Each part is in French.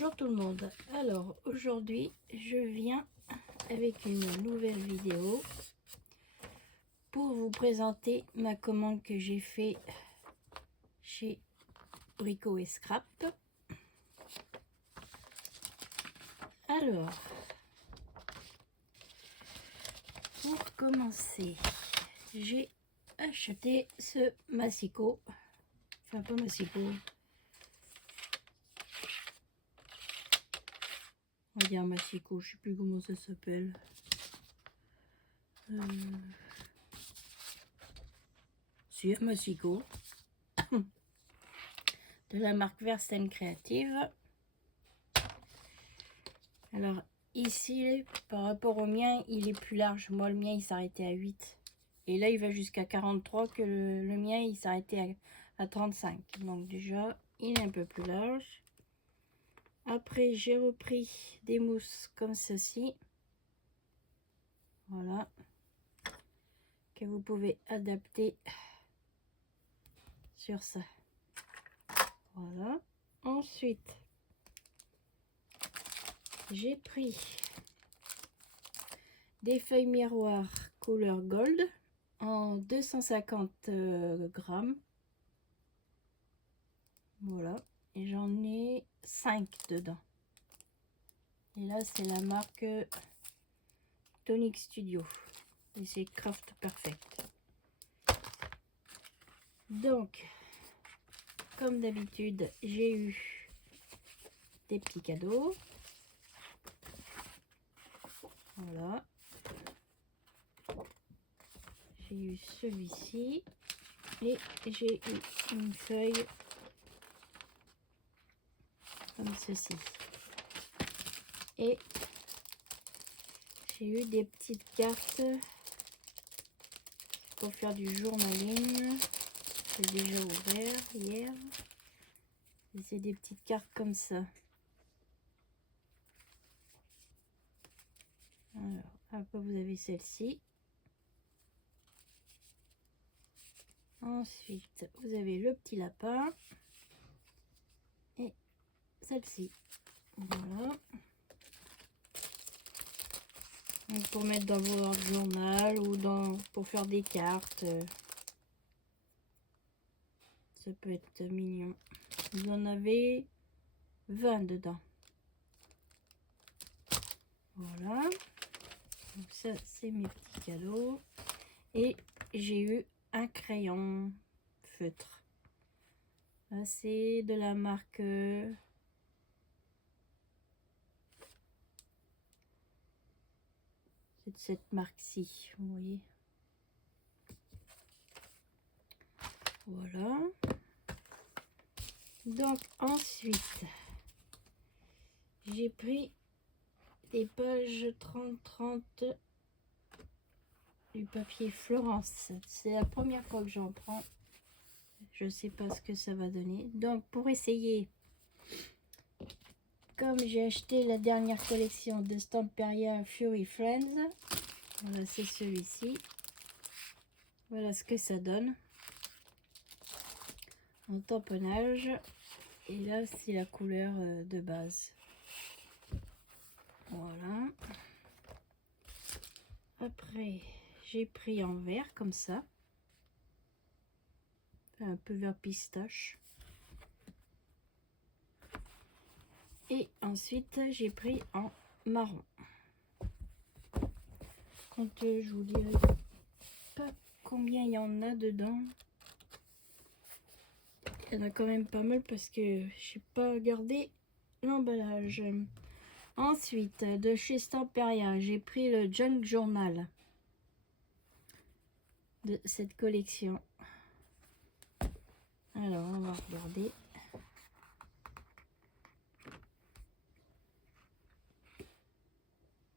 Bonjour tout le monde. Alors aujourd'hui je viens avec une nouvelle vidéo pour vous présenter ma commande que j'ai fait chez Brico et Scrap. Alors pour commencer, j'ai acheté ce massicot, enfin pas massicot, on va dire massicot, je sais plus comment ça s'appelle. C'est un massicot de la marque Versten Creative. Alors ici, par rapport au mien, il est plus large. Moi, le mien, il s'arrêtait à 8. Et là, il va jusqu'à 43, que le mien, il s'arrêtait à 35. Donc déjà, il est un peu plus large. Après, j'ai repris des mousses comme ceci. Voilà. Que vous pouvez adapter sur ça. Voilà. Ensuite, j'ai pris des feuilles miroirs couleur gold en 250 grammes. Voilà. Et j'en ai 5 dedans. Et là, c'est la marque Tonic Studio. Et c'est Craft Perfect. Donc, comme d'habitude, j'ai eu des petits cadeaux. Voilà. J'ai eu celui-ci. Et j'ai eu une feuille comme ceci. Et j'ai eu des petites cartes pour faire du journaling. J'ai déjà ouvert hier. Et c'est des petites cartes comme ça. Alors, après vous avez celle-ci. Ensuite, vous avez le petit lapin. Et celle-ci. Voilà. Donc pour mettre dans votre journal ou pour faire des cartes. Ça peut être mignon. Vous en avez 20 dedans. Voilà. Donc ça, c'est mes petits cadeaux. Et j'ai eu un crayon feutre. Là, c'est de la marque... c'est de cette marque-ci, vous voyez. Voilà. Donc ensuite, j'ai pris des pages 30-30 du papier Florence. C'est la première fois que j'en prends. Je ne sais pas ce que ça va donner. Donc pour essayer, comme j'ai acheté la dernière collection de Stamperia Fury Friends, voilà, c'est celui-ci. Voilà ce que ça donne en tamponnage. Et là, c'est la couleur de base. Voilà. Après, j'ai pris en vert comme ça. Un peu vert pistache. Et ensuite, j'ai pris en marron. Quand je vous dirai pas combien il y en a dedans. Il y en a quand même pas mal parce que je n'ai pas regardé l'emballage. Ensuite, de chez Stamperia, j'ai pris le Junk Journal de cette collection. Alors, on va regarder.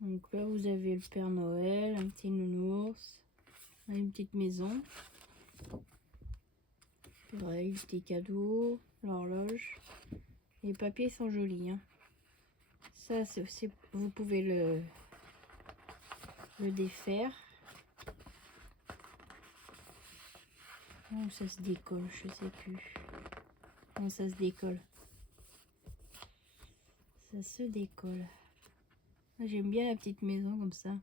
Donc là, vous avez le Père Noël, un petit nounours, une petite maison. Pareil, petit cadeau, l'horloge. Les papiers sont jolis. Hein. Ça, c'est vous pouvez le défaire. Oh, ça se décolle, je sais plus. Non, ça se décolle. Ça se décolle. J'aime bien la petite maison comme ça.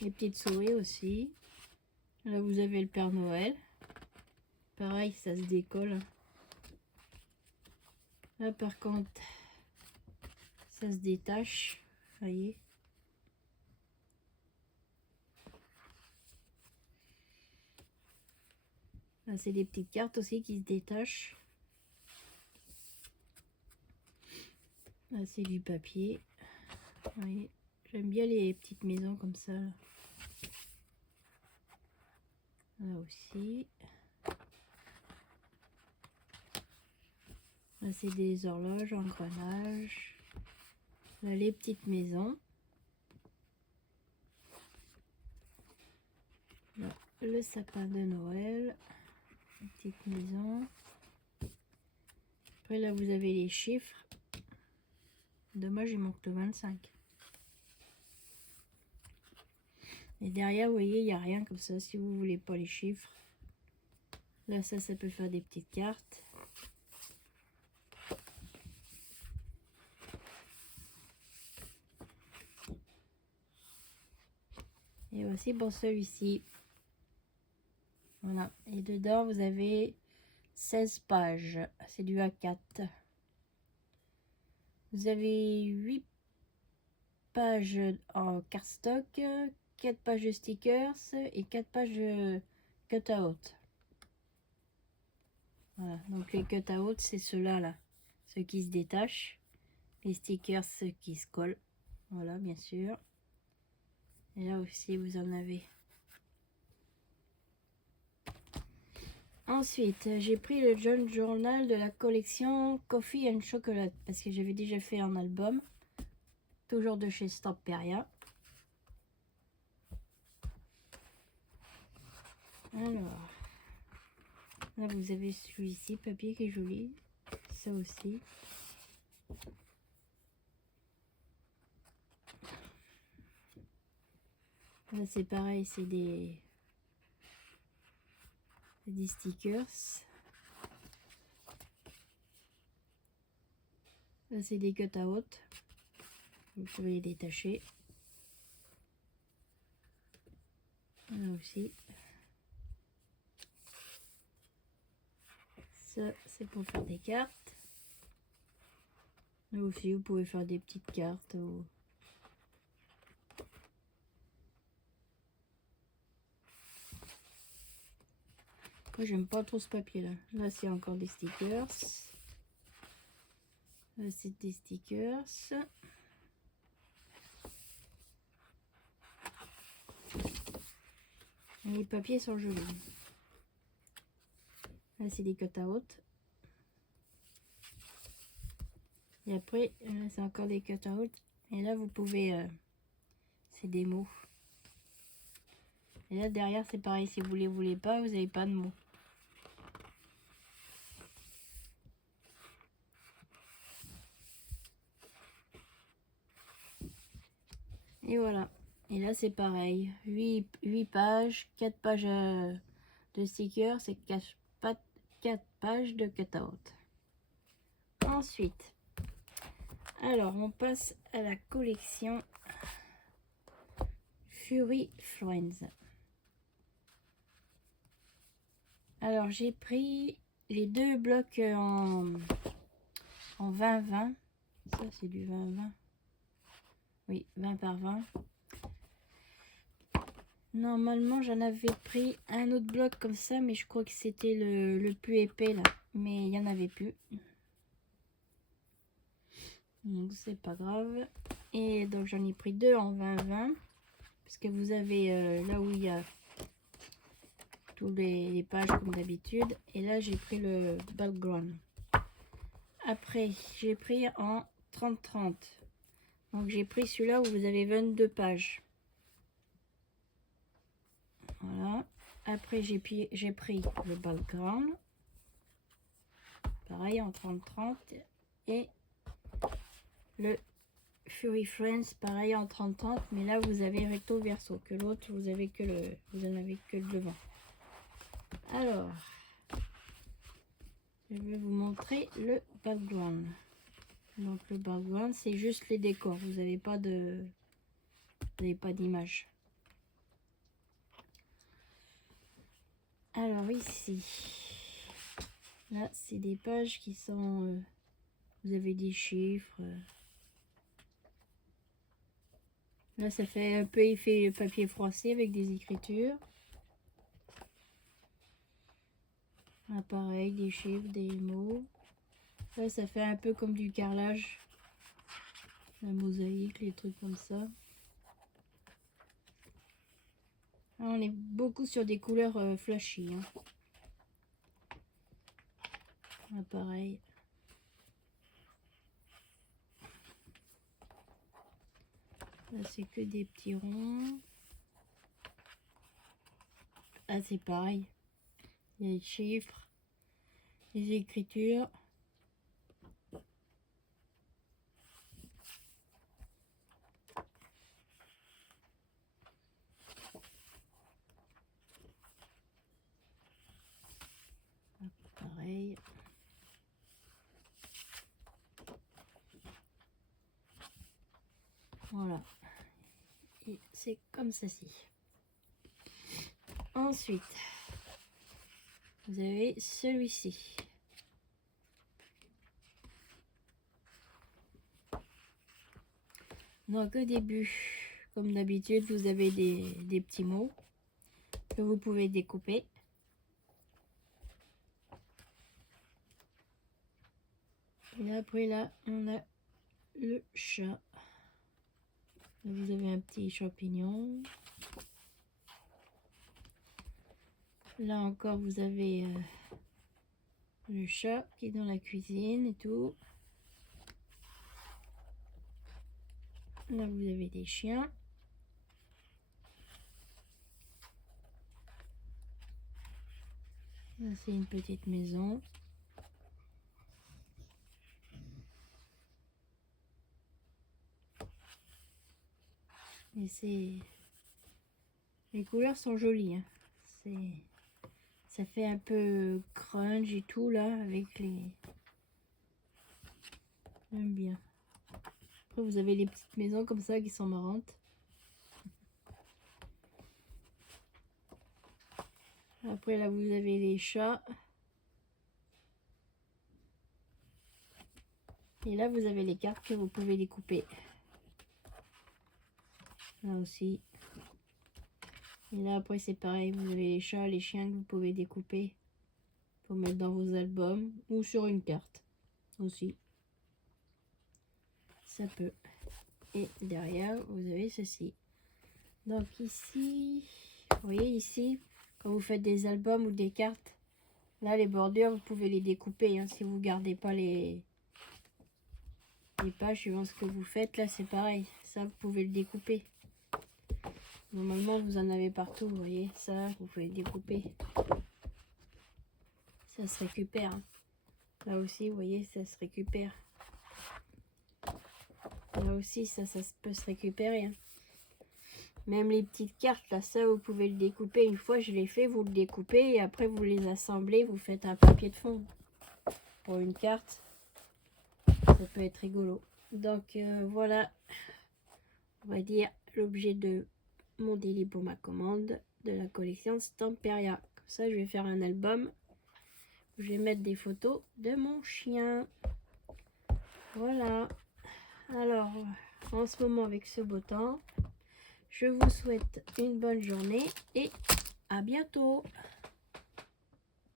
Les petites souris aussi. Là vous avez le Père Noël. Pareil, ça se décolle. Là par contre, ça se détache. Vous voyez. Là c'est des petites cartes aussi qui se détachent. Là c'est du papier. Vous voyez. J'aime bien les petites maisons comme ça. Là aussi. Là, c'est des horloges, engrenages. Là, les petites maisons. Là, le sapin de Noël. Une petite maison. Après, là, vous avez les chiffres. Dommage, il manque le 25. Et derrière, vous voyez, il n'y a rien comme ça. Si vous voulez pas les chiffres. Là, ça peut faire des petites cartes. Et aussi pour celui-ci. Voilà. Et dedans, vous avez 16 pages. C'est du A4. Vous avez 8 pages en cardstock, 4 pages de stickers et 4 pages de cut-out. Voilà. Donc les cut-out, c'est ceux-là, là. Ceux qui se détachent. Les stickers, ceux qui se collent. Voilà, bien sûr. Et là aussi, vous en avez. Ensuite, j'ai pris le John Journal de la collection Coffee and Chocolate parce que j'avais déjà fait un album, toujours de chez Stamperia. Alors, là vous avez celui-ci, papier qui est joli, ça aussi. Là c'est pareil, c'est des stickers. Là c'est des cut-out. Vous pouvez les détacher. Là aussi. Ça c'est pour faire des cartes. Là aussi vous pouvez faire des petites cartes. Moi j'aime pas trop ce papier là. Là c'est encore des stickers. Là c'est des stickers. Les papiers sont jolis. Là c'est des cut-out. Et après là c'est encore des cut-out. Et là vous pouvez... c'est des mots. Et là derrière c'est pareil. Si vous les voulez pas, vous n'avez pas de mots. Et voilà. Et là c'est pareil. 8 pages, 4 pages de stickers et 4 pages de cut-out. Ensuite, alors on passe à la collection Fury Friends. Alors j'ai pris les deux blocs en 20-20. Ça c'est du 20-20. Oui, 20 par 20. Normalement, j'en avais pris un autre bloc comme ça, mais je crois que c'était le plus épais là. Mais il n'y en avait plus. Donc, c'est pas grave. Et donc, j'en ai pris deux en 20-20. Parce que vous avez là où il y a tous les pages comme d'habitude. Et là, j'ai pris le background. Après, j'ai pris en 30-30. Donc, j'ai pris celui-là où vous avez 22 pages. Voilà. Après, j'ai pris le background. Pareil, en 30-30. Et le Fury Friends, pareil, en 30-30. Mais là, vous avez recto verso. Que l'autre, vous en avez que le devant. Alors, je vais vous montrer le background. Donc le background, c'est juste les décors. Vous n'avez pas d'image. Alors ici, là c'est des pages qui sont, vous avez des chiffres. Là ça fait un peu effet papier froissé avec des écritures. Là pareil, des chiffres, des mots. Là ça fait un peu comme du carrelage, la mosaïque, les trucs comme ça. Là, on est beaucoup sur des couleurs flashy. Hein. Là pareil. Là c'est que des petits ronds. Là c'est pareil. Il y a les chiffres, les écritures. Pareil. Voilà. Et c'est comme ceci. Ensuite, vous avez celui-ci. Donc au début, comme d'habitude, vous avez des petits mots que vous pouvez découper. Et après là, on a le chat. Vous avez un petit champignon. Là encore, vous avez le chat qui est dans la cuisine et tout. Là, vous avez des chiens. Là, c'est une petite maison. Et c'est... Les couleurs sont jolies. Hein. Ça fait un peu grunge et tout là, avec les... J'aime bien. Après, vous avez les petites maisons comme ça qui sont marrantes. Après, là, vous avez les chats. Et là, vous avez les cartes que vous pouvez découper. Là aussi. Et là, après, c'est pareil. Vous avez les chats, les chiens que vous pouvez découper pour mettre dans vos albums ou sur une carte aussi. Ça peut. Et derrière, vous avez ceci. Donc ici, vous voyez ici, quand vous faites des albums ou des cartes, là, les bordures, vous pouvez les découper. Hein, si vous ne gardez pas les pages suivant ce que vous faites, là, c'est pareil. Ça, vous pouvez le découper. Normalement, vous en avez partout, vous voyez. Ça, vous pouvez le découper. Ça se récupère. Hein. Là aussi, vous voyez, ça se récupère. Là aussi, ça peut se récupérer. Hein. Même les petites cartes, là, ça, vous pouvez le découper. Une fois, je l'ai fait, vous le découpez et après, vous les assemblez, vous faites un papier de fond pour une carte. Ça peut être rigolo. Donc, voilà, on va dire, l'objet de mon délit pour ma commande de la collection Stamperia. Comme ça, je vais faire un album où je vais mettre des photos de mon chien. Voilà. Alors, en ce moment, avec ce beau temps, je vous souhaite une bonne journée et à bientôt.